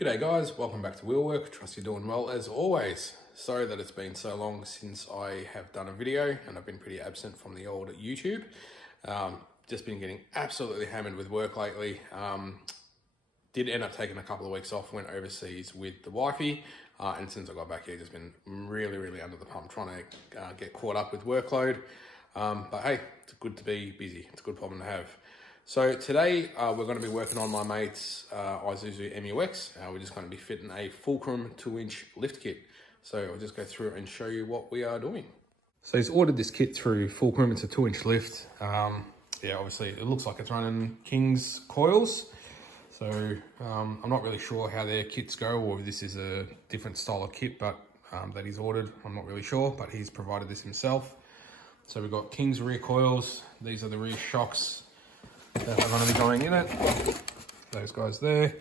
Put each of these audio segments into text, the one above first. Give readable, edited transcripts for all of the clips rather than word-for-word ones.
G'day guys, welcome back to Wheelwork. Trust you're doing well as always. Sorry that it's been so long since I have done a video and I've been pretty absent from the old YouTube. Just been getting absolutely hammered with work lately. Did end up taking a couple of weeks off, went overseas with the wifey, and since I got back here, just been really under the pump trying to get caught up with workload. But hey, it's good to be busy. It's a good problem to have. So today we're going to be working on my mate's Isuzu MUX. We're just going to be fitting a Fulcrum 2-inch lift kit. So I'll just go through and show you what we are doing. So he's ordered this kit through Fulcrum. It's a 2-inch lift. Yeah, obviously it looks like it's running King's coils. So I'm not really sure how their kits go, or if this is a different style of kit, but that he's ordered. I'm not really sure, but he's provided this himself. So we've got King's rear coils. These are the rear shocks that are going to be going in it. Those guys there.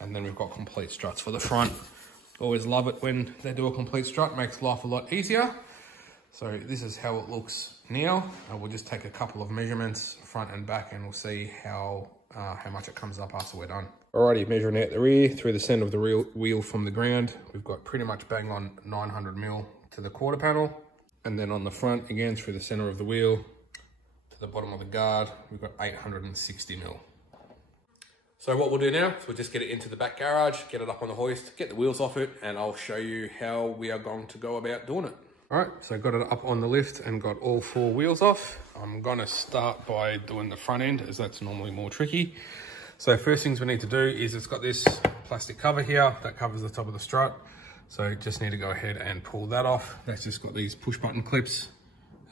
And then we've got complete struts for the front. Always love it when they do a complete strut. Makes life a lot easier. So this is how it looks now. We'll just take a couple of measurements front and back, and we'll see how much it comes up after we're done. Alrighty, measuring out the rear through the center of the rear wheel from the ground. We've got pretty much bang on 900mm to the quarter panel. And then on the front, again, through the center of the wheel to the bottom of the guard, we've got 860mm. So what we'll do now is we'll just get it into the back garage, get it up on the hoist, get the wheels off it, and I'll show you how we are going to go about doing it. All right, so got it up on the lift and got all 4 wheels off. I'm gonna start by doing the front end, as that's normally more tricky. So first things we need to do is it's got this plastic cover here that covers the top of the strut. So just need to go ahead and pull that off. That's just got these push button clips.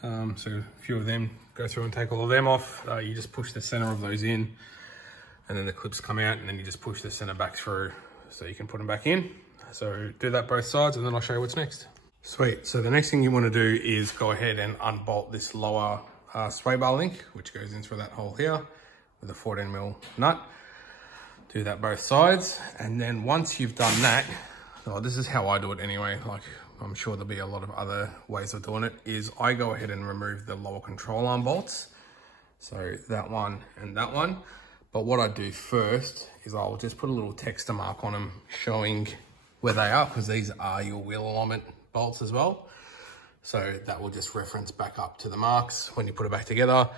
So a few of them, go through and take all of them off. You just push the center of those in, and then the clips come out, and then you just push the center back through so you can put them back in. So do that both sides, and then I'll show you what's next. Sweet, so the next thing you want to do is go ahead and unbolt this lower sway bar link, which goes in through that hole here with a 14mm nut. Do that both sides, and then once you've done that, well, this is how I do it anyway, like I'm sure there'll be a lot of other ways of doing it, is I go ahead and remove the lower control arm bolts. So that one and that one. But what I do first is I'll just put a little texture mark on them showing where they are, because these are your wheel alignment bolts as well. So that will just reference back up to the marks when you put it back together.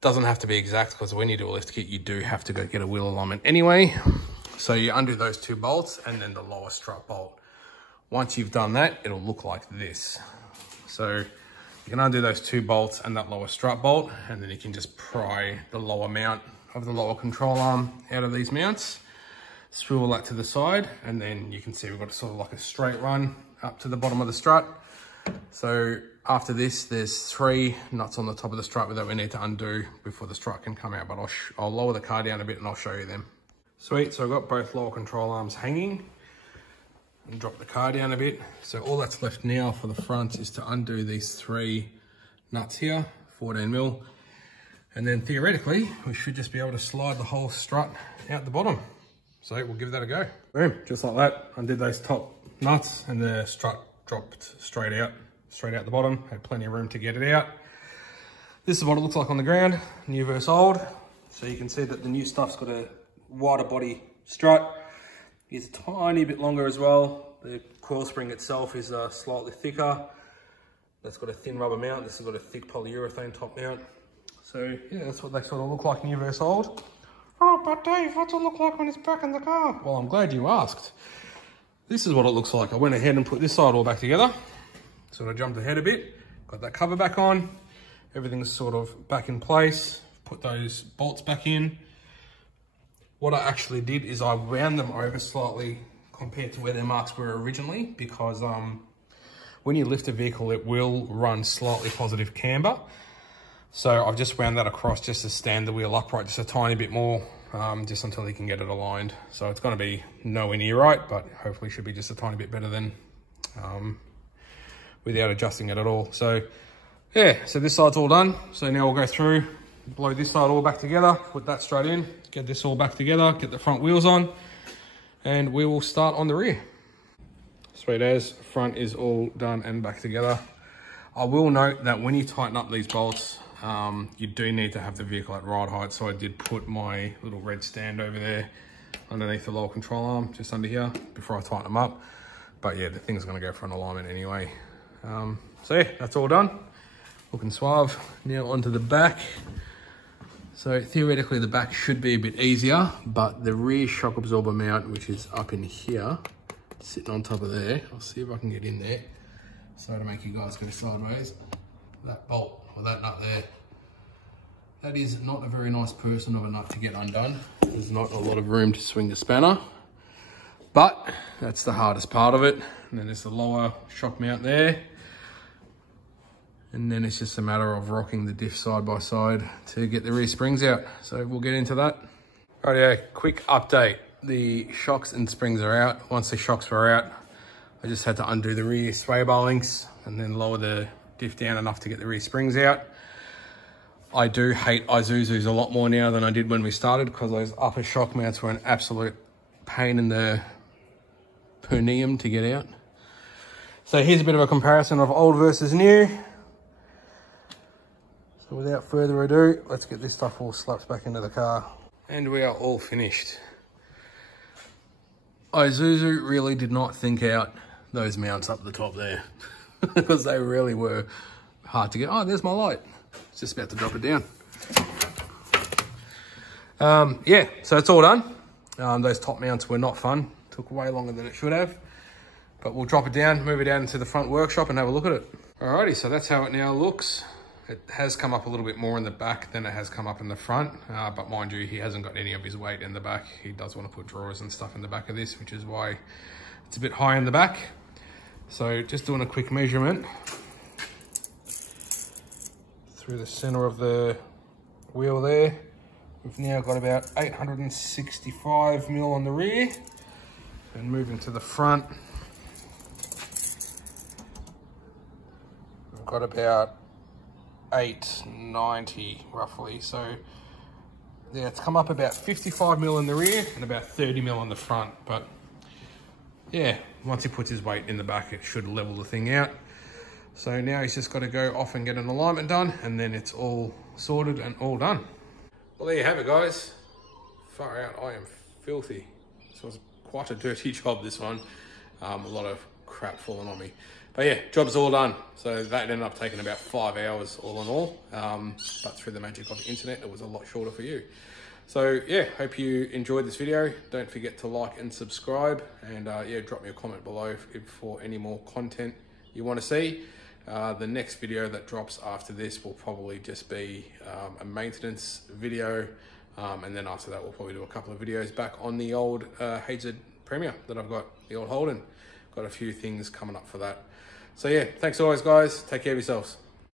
Doesn't have to be exact, because when you do a lift kit, you do have to go get a wheel alignment anyway. So you undo those 2 bolts and then the lower strut bolt. Once you've done that, it'll look like this. So you can undo those 2 bolts and that lower strut bolt, and then you can just pry the lower mount of the lower control arm out of these mounts. Swivel that to the side, and then you can see we've got sort of like a straight run up to the bottom of the strut. So after this, there's 3 nuts on the top of the strut that we need to undo before the strut can come out, but I'll lower the car down a bit and I'll show you them. Sweet, so I've got both lower control arms hanging, and drop the car down a bit. So all that's left now for the front is to undo these 3 nuts here, 14mm, and then theoretically, we should just be able to slide the whole strut out the bottom. So we'll give that a go. Boom, just like that. Undid those top nuts and the strut dropped straight out the bottom. Had plenty of room to get it out. This is what it looks like on the ground, new versus old. So you can see that the new stuff's got a wider body strut. It's a tiny bit longer as well. The coil spring itself is slightly thicker. That's got a thin rubber mount. This has got a thick polyurethane top mount. So yeah, that's what they sort of look like new versus old. Oh, but Dave, what's it look like when it's back in the car? Well, I'm glad you asked. This is what it looks like. I went ahead and put this side all back together. Sort of jumped ahead a bit, got that cover back on. Everything's sort of back in place. Put those bolts back in. What I actually did is I wound them over slightly compared to where their marks were originally, because when you lift a vehicle, it will run slightly positive camber. So I've just wound that across just to stand the wheel upright just a tiny bit more, just until you can get it aligned. So it's going to be nowhere near right, but hopefully should be just a tiny bit better than without adjusting it at all. So yeah, so this side's all done. So now we'll go through, blow this side all back together, put that straight in, get this all back together, get the front wheels on, and we will start on the rear. Sweet as, front is all done and back together. I will note that when you tighten up these bolts, you do need to have the vehicle at ride height. So I did put my little red stand over there underneath the lower control arm, just under here, before I tighten them up. But yeah, the thing's gonna go for an alignment anyway. So yeah, that's all done. Looking suave. Now onto the back. So theoretically the back should be a bit easier, but the rear shock absorber mount, which is up in here, sitting on top of there, I'll see if I can get in there. So to make you guys go sideways, that bolt, or that nut there, that is not a very nice person of a nut to get undone. There's not a lot of room to swing the spanner, but that's the hardest part of it. And then there's the lower shock mount there. And then it's just a matter of rocking the diff side by side to get the rear springs out. So we'll get into that. Rightio, quick update. The shocks and springs are out. Once the shocks were out, I just had to undo the rear sway bar links and then lower the diff down enough to get the rear springs out. I do hate Isuzus a lot more now than I did when we started, because those upper shock mounts were an absolute pain in the perineum to get out. So here's a bit of a comparison of old versus new. So without further ado, let's get this stuff all slapped back into the car. And we are all finished. Isuzu really did not think out those mounts up the top there, because they really were hard to get. Oh, there's my light. It's just about to drop it down. Yeah, so it's all done. Those top mounts were not fun. Took way longer than it should have. But we'll drop it down, move it out into the front workshop and have a look at it. Alrighty, so that's how it now looks. It has come up a little bit more in the back than it has come up in the front. But mind you, he hasn't got any of his weight in the back. He does want to put drawers and stuff in the back of this, which is why it's a bit high in the back. So just doing a quick measurement through the center of the wheel there. We've now got about 865 mil on the rear. And moving to the front, we've got about 890 roughly. So yeah, it's come up about 55 mil in the rear and about 30 mil on the front. But yeah, once he puts his weight in the back, it should level the thing out. So now he's just got to go off and get an alignment done, and then it's all sorted and all done. Well, there you have it, guys. Far out, I am filthy. This was quite a dirty job, this one. A lot of crap falling on me. But yeah, job's all done. So that ended up taking about 5 hours all in all. But through the magic of the internet, it was a lot shorter for you. So yeah, hope you enjoyed this video. Don't forget to like and subscribe. And yeah, drop me a comment below for any more content you want to see. The next video that drops after this will probably just be a maintenance video. And then after that, we'll probably do a couple of videos back on the old HZ Premier that I've got, the old Holden. Got a few things coming up for that. So yeah, thanks always, guys. Take care of yourselves.